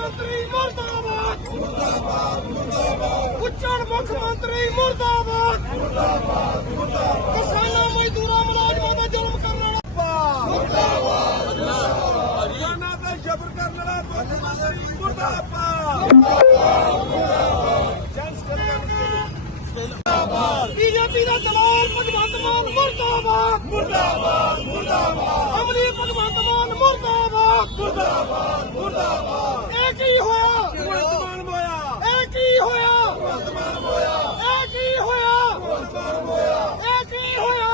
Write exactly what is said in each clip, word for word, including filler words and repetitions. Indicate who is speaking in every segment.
Speaker 1: ਮੰਤਰੀ ਮੁਰਦਾਬਾਦ ਮੁਰਦਾਬਾਦ ਮੁਰਦਾਬਾਦ ਉੱਚਣ ਮੁੱਖ ਮੰਤਰੀ ਮੁਰਦਾਬਾਦ ਮੁਰਦਾਬਾਦ ਮੁਰਦਾਬਾਦ ਕਿਸਾਨਾਂ ਮਜ਼ਦੂਰਾਂ ਮੁਲਾਜ਼ਮਾਂ ਦਾ ਜ਼ੁਲਮ ਕਰਨ ਵਾਲਾ ਮੁਰਦਾਬਾਦ ਹਰਿਆਣਾ ਦਾ ਜ਼ਬਰ ਕਰਨ ਵਾਲਾ ਮੁੱਖ ਮੰਤਰੀ ਮੁਰਦਾਬਾਦ बीजेपी का दलाल भगवंत मान मुर्दाबाद मुर्दाबाद मुर्दाबाद अमली भगवंत मान मुर्दाबाद मुर्दाबाद मुर्दाबाद एक ही होया भगवंत मान होया एक ही होया भगवंत मान होया एक ही होया भगवंत मान होया एक ही होया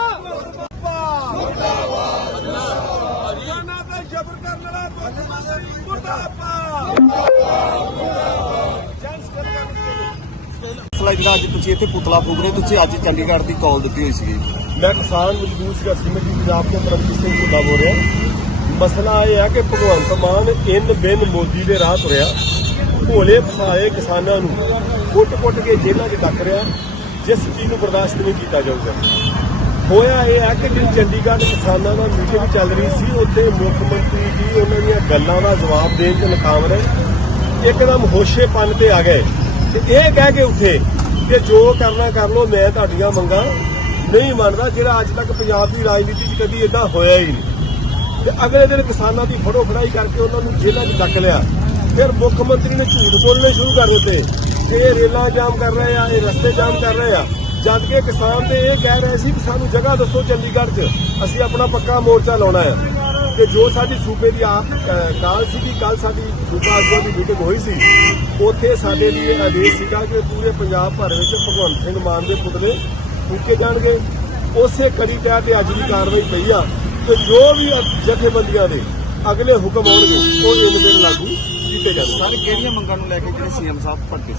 Speaker 1: मुर्दाबाद हरियाणा का जबर करने वाला भगवंत मान मुर्दाबाद मुर्दाबाद जंस कर
Speaker 2: ਮਸਲਾ ਜਿਹੜਾ ਅੱਜ ਤੁਸੀਂ ਇੱਥੇ ਪੁਤਲਾ ਫੂਕ ਰਹੇ ਤੁਸੀਂ ਅੱਜ ਚੰਡੀਗੜ੍ਹ ਦੀ ਕਾਲ ਦਿੱਤੀ ਹੋਈ ਸੀਗੀ।
Speaker 3: ਮੈਂ ਕਿਸਾਨ ਮਜ਼ਦੂਰ ਸਿਆਸੀ ਕਮੇਟੀ ਪੰਜਾਬ ਤੋਂ ਪਰਮਜੀਤ ਸਿੰਘ ਭੁੱਲਾ ਬੋਲ ਰਿਹਾ। ਮਸਲਾ ਇਹ ਹੈ ਕਿ ਭਗਵੰਤ ਮਾਨ ਇਨ ਬਿਨ ਮੋਦੀ ਦੇ ਰਾਹ ਤੁਰਿਆ ਭੋਲੇ ਫਸਾਏ ਕਿਸਾਨਾਂ ਨੂੰ ਕੁੱਟ-ਕੁੱਟ ਕੇ ਜੇਲ੍ਹਾਂ 'ਚ ਡੱਕ ਰਿਹਾ, ਜਿਸ ਚੀਜ਼ ਨੂੰ ਬਰਦਾਸ਼ਤ ਨਹੀਂ ਕੀਤਾ ਜਾਊਗਾ। ਹੋਇਆ ਇਹ ਹੈ ਕਿ ਜਿਹੜੀ ਚੰਡੀਗੜ੍ਹ ਕਿਸਾਨਾਂ ਦਾ ਮੀਟਿੰਗ ਚੱਲ ਰਹੀ ਸੀ, ਉੱਥੇ ਮੁੱਖ ਮੰਤਰੀ ਜੀ ਉਹਨਾਂ ਦੀਆਂ ਗੱਲਾਂ ਦਾ ਜਵਾਬ ਦੇਣ 'ਚ ਨਾਕਾਮ ਰਹੇ, ਇੱਕਦਮ ਹੋਸ਼ੇਪਨ ਤੇ ਆ ਗਏ ਤੇ ਇਹ ਕਹਿ ਕੇ ਉੱਠੇ ਕਿ ਜੋ ਕਰਨਾ ਕਰ ਲਓ, ਮੈਂ ਤੁਹਾਡੀਆਂ ਮੰਗਾਂ ਨਹੀਂ ਮੰਨਦਾ, ਜਿਹੜਾ ਅੱਜ ਤੱਕ ਪੰਜਾਬ ਦੀ ਰਾਜਨੀਤੀ 'ਚ ਕਦੀ ਏਦਾਂ ਹੋਇਆ ਹੀ ਨਹੀਂ। ਤੇ ਅਗਲੇ ਦਿਨ ਕਿਸਾਨਾਂ ਦੀ ਫੜੋ ਫੜਾਈ ਕਰਕੇ ਉਹਨਾਂ ਨੂੰ ਜੇਲ੍ਹਾਂ 'ਚ ਡੱਕ ਲਿਆ। ਫਿਰ ਮੁੱਖ ਮੰਤਰੀ ਨੇ ਝੂਠ ਬੋਲਣੇ ਸ਼ੁਰੂ ਕਰ ਦਿੱਤੇ ਕਿ ਇਹ ਰੇਲਾਂ ਜਾਮ ਕਰ ਰਹੇ ਆ, ਇਹ ਰਸਤੇ ਜਾਮ ਕਰ ਰਹੇ ਆ, ਜਦ ਕਿ ਕਿਸਾਨ ਤੇ ਇਹ ਕਹਿ ਰਹੇ ਸੀ ਕਿ ਸਾਨੂੰ ਜਗ੍ਹਾ ਦੱਸੋ ਚੰਡੀਗੜ੍ਹ 'ਚ, ਅਸੀਂ ਆਪਣਾ ਪੱਕਾ ਮੋਰਚਾ ਲਾਉਣਾ ਹੈ। ਕਿ ਜੋ ਸਾਡੀ ਸੂਬੇ ਦੀ ਆਪ ਕਾਲ ਸੀ ਕਿ ਕੱਲ ਸਾਡੀ ਸੂਬਾ ਆਗੂਆਂ ਦੀ ਮੀਟਿੰਗ ਹੋਈ ਸੀ, ਉੱਥੇ ਸਾਡੇ ਲਈ ਇਹ ਆਦੇਸ਼ ਸੀਗਾ ਕਿ ਪੂਰੇ ਪੰਜਾਬ ਭਰ ਵਿੱਚ ਭਗਵੰਤ ਸਿੰਘ ਮਾਨ ਦੇ ਪੁਤਲੇ ਫੂਕੇ ਜਾਣਗੇ। ਉਸੇ ਕੜੀ ਤਹਿਤ ਤੇ ਅੱਜ ਦੀ ਕਾਰਵਾਈ ਪਈ ਆ ਕਿ ਜੋ ਵੀ ਜਥੇਬੰਦੀਆਂ ਦੇ ਅਗਲੇ ਹੁਕਮ ਆਉਣਗੇ ਉਹ ਇਨ ਦਿਨ ਲਾਗੂ ਕੀਤੇ ਜਾਣਗੇ।
Speaker 2: ਸਰ ਕਿਹੜੀਆਂ ਮੰਗਾਂ ਨੂੰ ਲੈ ਕੇ ਜਿਹੜੇ ਸੀਐਮ ਸਾਹਿਬ ਭੜਕੇ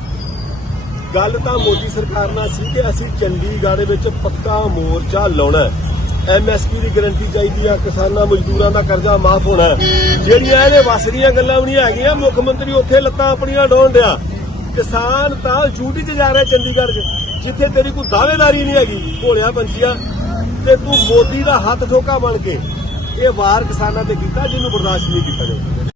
Speaker 2: ਸੀ?
Speaker 3: ਗੱਲ ਤਾਂ ਮੋਦੀ ਸਰਕਾਰ ਨਾਲ ਸੀ ਕਿ ਅਸੀਂ ਚੰਡੀਗੜ੍ਹ ਦੇ ਵਿੱਚ ਪੱਕਾ ਮੋਰਚਾ ਲਾਉਣਾ ਹੈ, ਐਮਐਸਪੀ ਦੀ ਗਰੰਟੀ ਚਾਹੀਦੀ ਆ, ਕਿਸਾਨਾਂ ਮਜ਼ਦੂਰਾਂ ਦਾ ਕਰਜ਼ਾ ਮਾਫ ਹੋਣਾ। ਜਿਹੜੀਆਂ ਇਹਦੇ ਵੱਸ ਦੀਆਂ ਗੱਲਾਂ ਵੀ ਨਹੀਂ ਹੈਗੀਆਂ, ਮੁੱਖ ਮੰਤਰੀ ਉੱਥੇ ਲੱਤਾਂ ਆਪਣੀਆਂ ਡਾਉਣ ਡਿਆ। ਕਿਸਾਨ ਤਾਂ ਡਿਊਟੀ 'ਚ ਜਾ ਰਿਹਾ ਚੰਡੀਗੜ੍ਹ 'ਚ, ਜਿੱਥੇ ਤੇਰੀ ਕੋਈ ਦਾਅਵੇਦਾਰੀ ਨਹੀਂ ਹੈਗੀ ਭੋਲਿਆ ਪੰਛੀਆ, ਤੇ ਤੂੰ ਮੋਦੀ ਦਾ ਹੱਥ ਠੋਕਾ ਬਣ ਕੇ ਇਹ ਵਾਰ ਕਿਸਾਨਾਂ ਤੇ ਕੀਤਾ, ਜਿਹਨੂੰ ਬਰਦਾਸ਼ਤ ਨਹੀਂ ਕੀਤਾ ਜਾਊਗਾ।